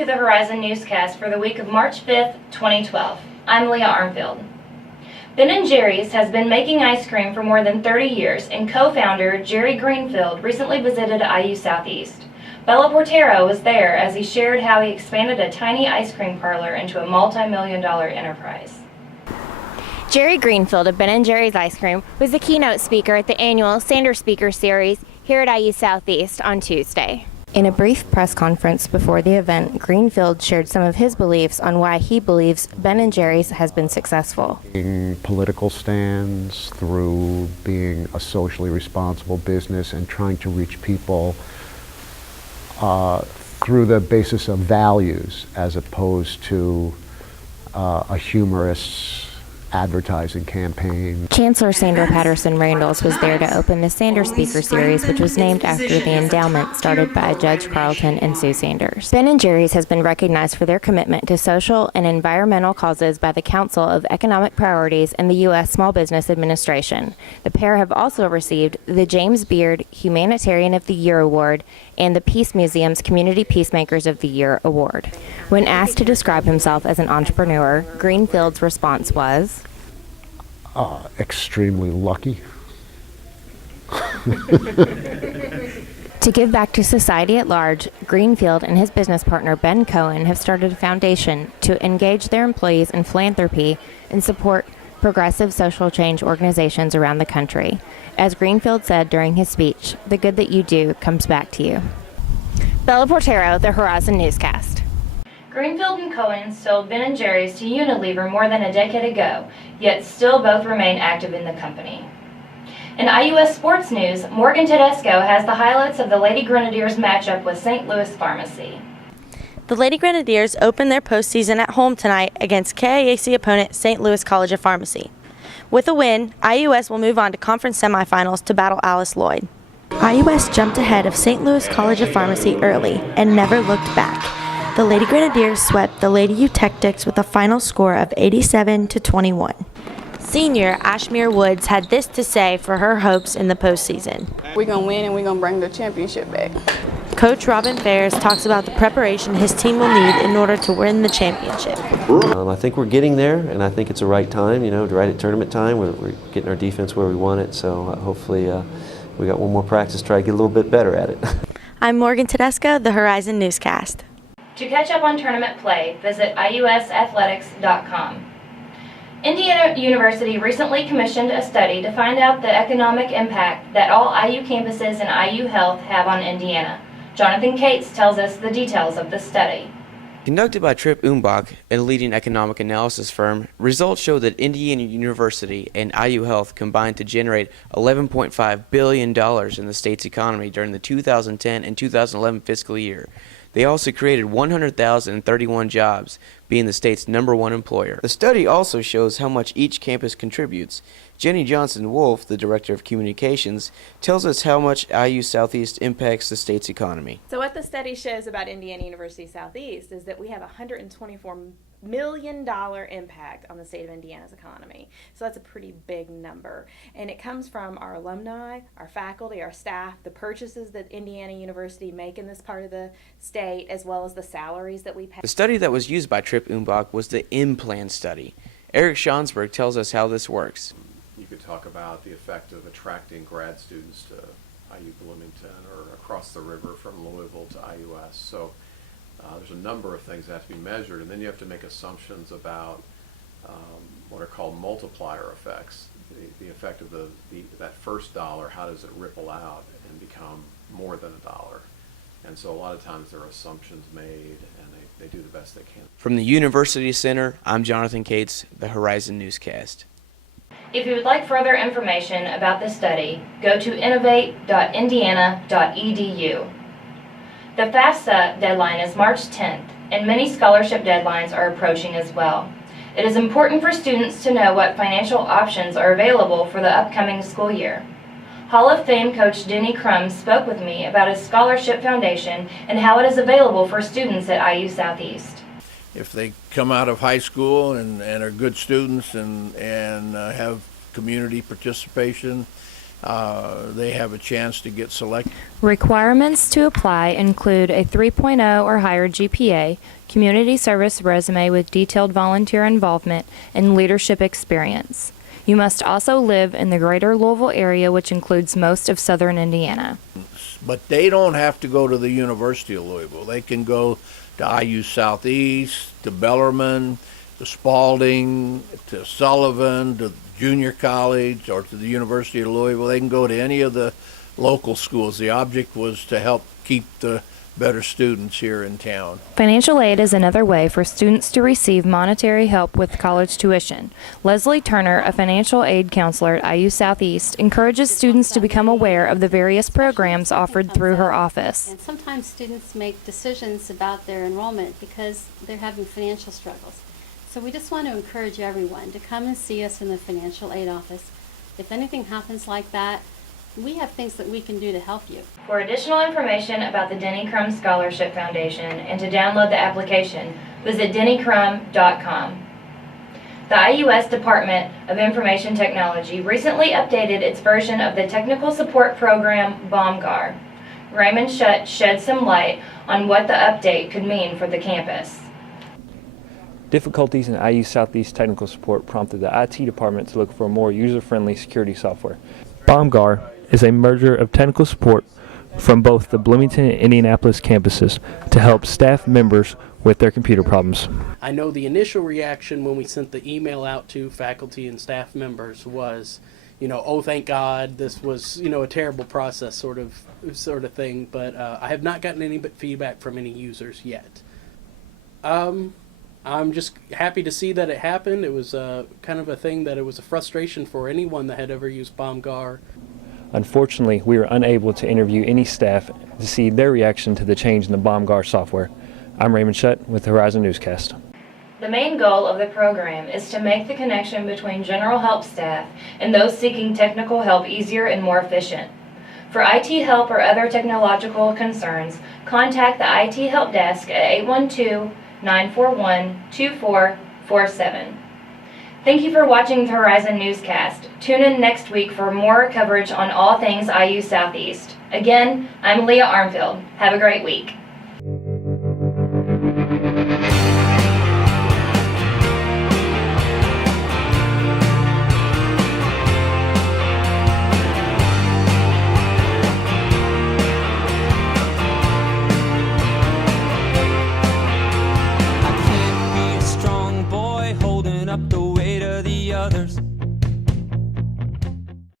to the Horizon Newscast for the week of March 5th, 2012. I'm Leah Armfield. Ben & Jerry's has been making ice cream for more than 30 years, and co-founder Jerry Greenfield recently visited IU Southeast. Bella Portero was there as he shared how he expanded a tiny ice cream parlor into a multi-million-dollar enterprise. Jerry Greenfield of Ben & Jerry's Ice Cream was the keynote speaker at the annual Sander Speaker Series here at IU Southeast on Tuesday. In a brief press conference before the event, Greenfield shared some of his beliefs on why he believes Ben & Jerry's has been successful. Political stands, through being a socially responsible business and trying to reach people through the basis of values as opposed to a humorous advertising campaign. Chancellor Sandra Patterson Randalls was there to open the Sander Speaker Series, which was named after the endowment started by Judge Carlton and Sue Sanders. Ben & Jerry's has been recognized for their commitment to social and environmental causes by the Council of Economic Priorities and the U.S. Small Business Administration. The pair have also received the James Beard Humanitarian of the Year Award and the Peace Museum's Community Peacemakers of the Year Award. When asked to describe himself as an entrepreneur, Greenfield's response was, extremely lucky. To give back to society at large, Greenfield and his business partner Ben Cohen have started a foundation to engage their employees in philanthropy and support progressive social change organizations around the country. As Greenfield said during his speech, the good that you do comes back to you. Bella Portero, the Horizon Newscast. Greenfield and Cohen sold Ben & Jerry's to Unilever more than a decade ago, yet still both remain active in the company. In IUS sports news, Morgan Tedesco has the highlights of the Lady Grenadiers matchup with St. Louis Pharmacy. The Lady Grenadiers opened their postseason at home tonight against KIAC opponent St. Louis College of Pharmacy. With a win, IUS will move on to conference semifinals to battle Alice Lloyd. IUS jumped ahead of St. Louis College of Pharmacy early and never looked back. The Lady Grenadiers swept the Lady Eutectics with a final score of 87-21. Senior Ashmere Woods had this to say for her hopes in the postseason. We're going to win and we're going to bring the championship back. Coach Robin Fairs talks about the preparation his team will need in order to win the championship. I think we're getting there, and I think it's the right time, right at tournament time. We're getting our defense where we want it, so hopefully we got one more practice to try to get a little bit better at it. I'm Morgan Tedesco, the Horizon Newscast. To catch up on tournament play, visit iusathletics.com. Indiana University recently commissioned a study to find out the economic impact that all IU campuses and IU Health have on Indiana. Jonathan Cates tells us the details of the study. Conducted by Tripp Umbach, a leading economic analysis firm, results show that Indiana University and IU Health combined to generate $11.5 billion in the state's economy during the 2010 and 2011 fiscal year. They also created 100,031 jobs, being the state's #1 employer. The study also shows how much each campus contributes. Jenny Johnson-Wolf, the Director of Communications, tells us how much IU Southeast impacts the state's economy. So what the study shows about Indiana University Southeast is that we have a $124 million impact on the state of Indiana's economy. So that's a pretty big number. And it comes from our alumni, our faculty, our staff, the purchases that Indiana University make in this part of the state, as well as the salaries that we pay. The study that was used by Tripp Umbach was the M-Plan study. Eric Schonsberg tells us how this works. You could talk about the effect of attracting grad students to IU Bloomington or across the river from Louisville to IUS. So there's a number of things that have to be measured, and then you have to make assumptions about what are called multiplier effects. The effect of that first dollar, how does it ripple out and become more than a dollar? And so a lot of times there are assumptions made, and they do the best they can. From the University Center, I'm Jonathan Cates, the Horizon Newscast. If you would like further information about this study, go to innovate.indiana.edu. The FAFSA deadline is March 10th, and many scholarship deadlines are approaching as well. It is important for students to know what financial options are available for the upcoming school year. Hall of Fame coach Denny Crum spoke with me about his scholarship foundation and how it is available for students at IU Southeast. If they come out of high school and are good students and have community participation they have a chance to get selected. Requirements to apply include a 3.0 or higher GPA, community service resume with detailed volunteer involvement, and leadership experience. You must also live in the greater Louisville area, which includes most of southern Indiana. But they don't have to go to the University of Louisville. They can go to IU Southeast, to Bellarmine, to Spalding, to Sullivan, to junior college, or to the University of Louisville. They can go to any of the local schools. The object was to help keep the better students here in town. Financial aid is another way for students to receive monetary help with college tuition. Leslie Turner, a financial aid counselor at IU Southeast, encourages students to become aware of the various programs offered through her office. And sometimes students make decisions about their enrollment because they're having financial struggles. So we just want to encourage everyone to come and see us in the financial aid office. If anything happens like that, we have things that we can do to help you. For additional information about the Denny Crum Scholarship Foundation and to download the application, visit dennycrum.com. The IUS Department of Information Technology recently updated its version of the technical support program BOMGAR. Raymond Schutt shed some light on what the update could mean for the campus. Difficulties in IU Southeast technical support prompted the IT department to look for more user-friendly security software. BOMGAR is a merger of technical support from both the Bloomington and Indianapolis campuses to help staff members with their computer problems. I know the initial reaction when we sent the email out to faculty and staff members was, oh, thank God, this was, a terrible process sort of thing, but I have not gotten any feedback from any users yet. I'm just happy to see that it happened. It was kind of a thing that it was a frustration for anyone that had ever used BOMGAR. Unfortunately, we were unable to interview any staff to see their reaction to the change in the BOMGAR software. I'm Raymond Schutt with the Horizon Newscast. The main goal of the program is to make the connection between general help staff and those seeking technical help easier and more efficient. For IT help or other technological concerns, contact the IT Help Desk at 812-941-2447. Thank you for watching the Horizon Newscast. Tune in next week for more coverage on all things IU Southeast. Again, I'm Leah Armfield. Have a great week. I can't be a strong boy holding up the weight of the others.